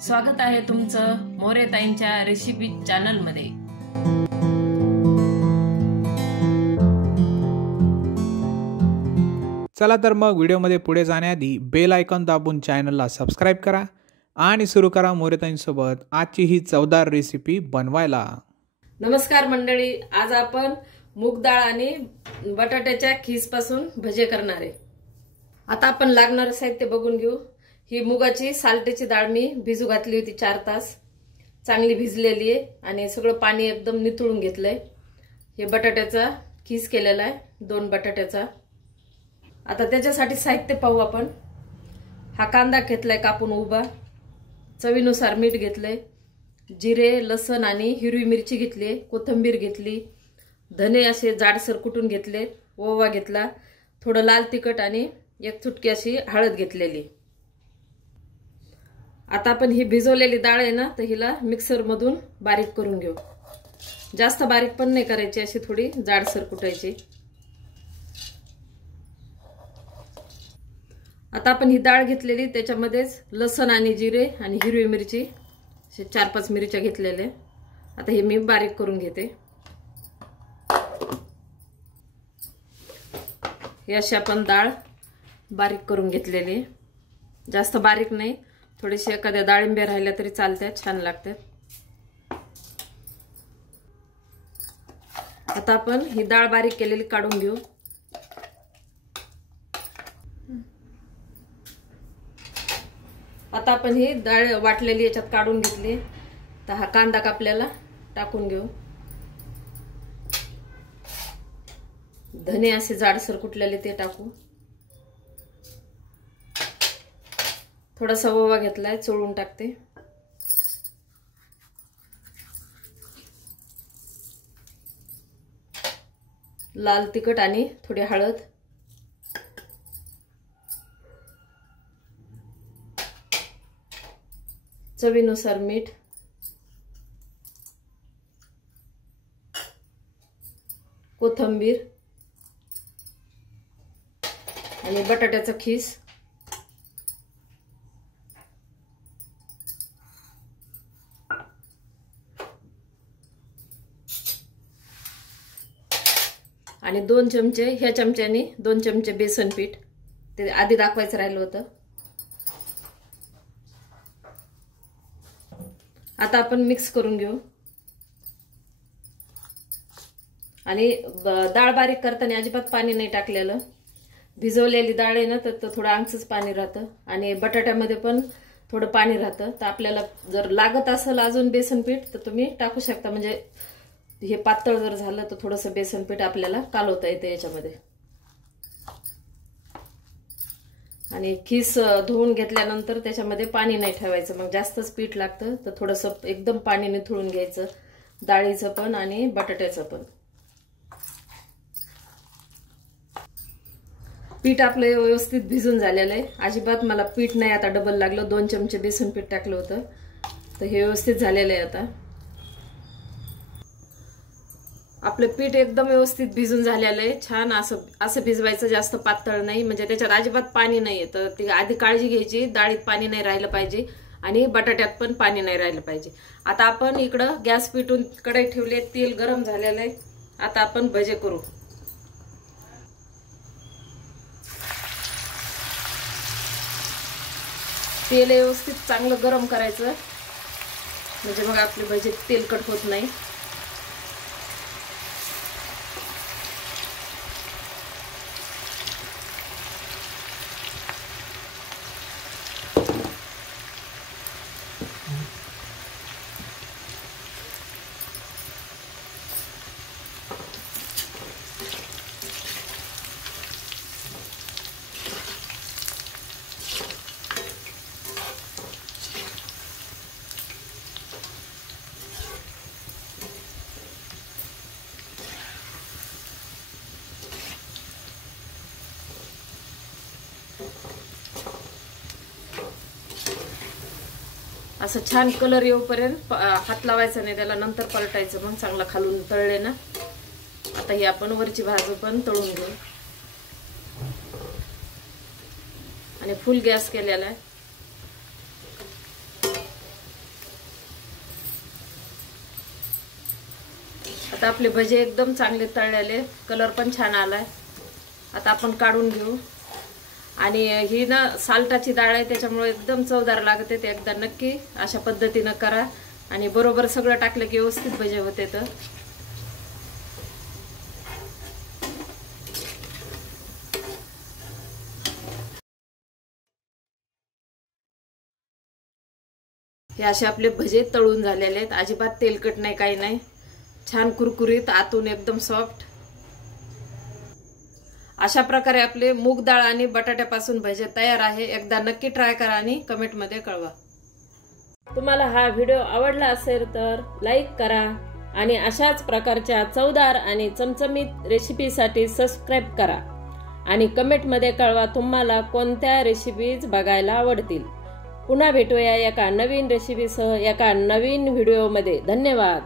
स्वागत आहे तुमचं मोरेताईंच्या रेसिपी चॅनल मध्ये। चला तर मग व्हिडिओमध्ये पुढे जाण्याआधी बेल आयकॉन दाबून चॅनलला सबस्क्राइब करा आणि सुरू करा मोरेताईंसोबत आजची ही चवदार रेसिपी बनवायला। नमस्कार मंडळी, आज आपण मूग डाळ आणि बटाट्याच्या खीसपासून भजे करणार आहे। आता आपण लागणारे साहित्य बघून घेऊ। ही मुगाची सालटेची डाळ मी भिजू घातली होती 4 तास, चांगली भिजलेली आहे आणि सगळं पाणी एकदम निथळून घेतलंय। हे बटाट्याचा खीस केलेला आहे, 2 बटाट्याचा। आता त्याच्यासाठी साहित्य पाहू आपण। हा कांदा घेतलाय कापून उभा, चवीनुसार मीठ घेतलंय, जिरे, लसण आणि हिरवी मिरची घेतली, कोथिंबीर घेतली, धने असे जाडसर कुटून घेतले, ओवा घेतला, थोडं लाल तिखट आणि 1 चुटकी अशी हळद घेतलेली। आता आपण ही भिजवलेली डाळ आहे ना, तर हिला मिक्सर मधून बारीक करून घेऊ। जास्त बारीक पण नाही करायची, अशी थोडी जाडसर कुटायची। आता आपण ही डाळ घेतलेली, त्याच्यामध्येच लसण आणि जिरे आणि हिरवी मिरची असे 4-5 मिरच्या घेतलेले। आता हे मी बारीक करून घेते। हे अशी आपण डाळ बारीक करून घेतलेली, जास्त बारीक नाही, थोडीशी एखाद्या डाळिंब्या राहिल्या तरी चालतात, छान लागतात। आता आपण ही डाळ बारीक केलेली काढून घेऊ। आता आपण ही डाळ वाटलेली याच्यात काढून घेतली। तर हा कांदा कापल्याला टाकून घेऊ, धने असे जाडसर कुटलेले ते टाकू, थोडासा ओवा घेतलाय चोळून टाकते, लाल तिखट आणि थोडी हळद, चवीनुसार मीठ, कोथिंबीर आणि बटाट्याचा खीस। आणि 2 चमचे, ह्या चमच्याने 2 चमचे बेसन पीठ, ते आधी दाखवायचं राहिलं होतं। आता आपण मिक्स करून घेऊ। आणि डाळ बारीक करताना अजिबात पाणी नाही टाकलेलं, भिजवलेली डाळ आहे ना, तर थोडं आंगचंच पाणी राहतं आणि बटाट्यामध्ये पण थोडं पाणी राहतं। तर आपल्याला जर लागत असेल अजून बेसन पीठ तर तुम्ही टाकू शकता, म्हणजे हे पातळ जर झालं तर थोडंसं बेसन पीठ आपल्याला कालवता येतं याच्यामध्ये। आणि खीस धुवून घेतल्यानंतर त्याच्यामध्ये पाणी नाही ठेवायचं, मग जास्तच पीठ लागतं। तर थोडंसं एकदम पाणी निथळून घ्यायचं, डाळीचं पण आणि बटाट्याचं पण। पीठ आपलं व्यवस्थित भिजून झालेलं आहे, अजिबात मला पीठ नाही आता डबल लागलं। 2 चमचे बेसन पीठ टाकलं होतं, तर हे व्यवस्थित झालेलं आहे। आता आपलं पीठ एकदम व्यवस्थित भिजून झालेलं आहे, छान असं भिजवायचं, जास्त पातळ नाही, म्हणजे त्याच्यात अजिबात पाणी नाहीये। तर ती आधी काळजी घ्यायची, डाळीत पाणी नाही राहिलं पाहिजे आणि बटाट्यात पण पाणी नाही राहिलं पाहिजे। आता आपण इकडं गॅस पेटवून कढई ठेवली, तेल गरम झालेलं आहे। आता आपण भजे करू। तेल व्यवस्थित चांगलं गरम करायचं, म्हणजे मग आपले भजे तेलकट होत नाही। असं छान कलर येऊपर्यंत हात लावायचा नाही त्याला, नंतर पलटायचं, मग चांगला खालून तळले ना। आता ही आपण वरची भाजी पण तळून घेऊ आणि फुल गॅस केलेला आहे। आता आपले भजे एकदम चांगले तळलेले, कलर पण छान आलाय. आता आपण काढून घेऊ. आणि ही ना साल्टाची डाळ आहे, त्याच्यामुळे एकदम चवदार लागते. ते एकदा नक्की अशा पद्धतीनं करा आणि बरोबर सगळं टाकलं की व्यवस्थित भजे होते. तर हे असे आपले भजे तळून झालेले आहेत. अजिबात तेलकट नाही, काही नाही. छान कुरकुरीत, आतून एकदम सॉफ्ट. अशा प्रकारे आपले मूग डाळ आणि बटाट्यापासून भजे तयार आहे. एकदा नक्की ट्राय करा आणि कमेंटमध्ये कळवा. तुम्हाला हा व्हिडिओ आवडला असेल तर लाईक करा आणि अशाच प्रकारच्या चवदार आणि चमचमीत रेसिपीसाठी सबस्क्राईब करा आणि कमेंटमध्ये कळवा तुम्हाला कोणत्या रेसिपीज बघायला आवडतील. पुन्हा भेटूया एका नवीन रेसिपीसह एका नवीन व्हिडिओमध्ये. धन्यवाद.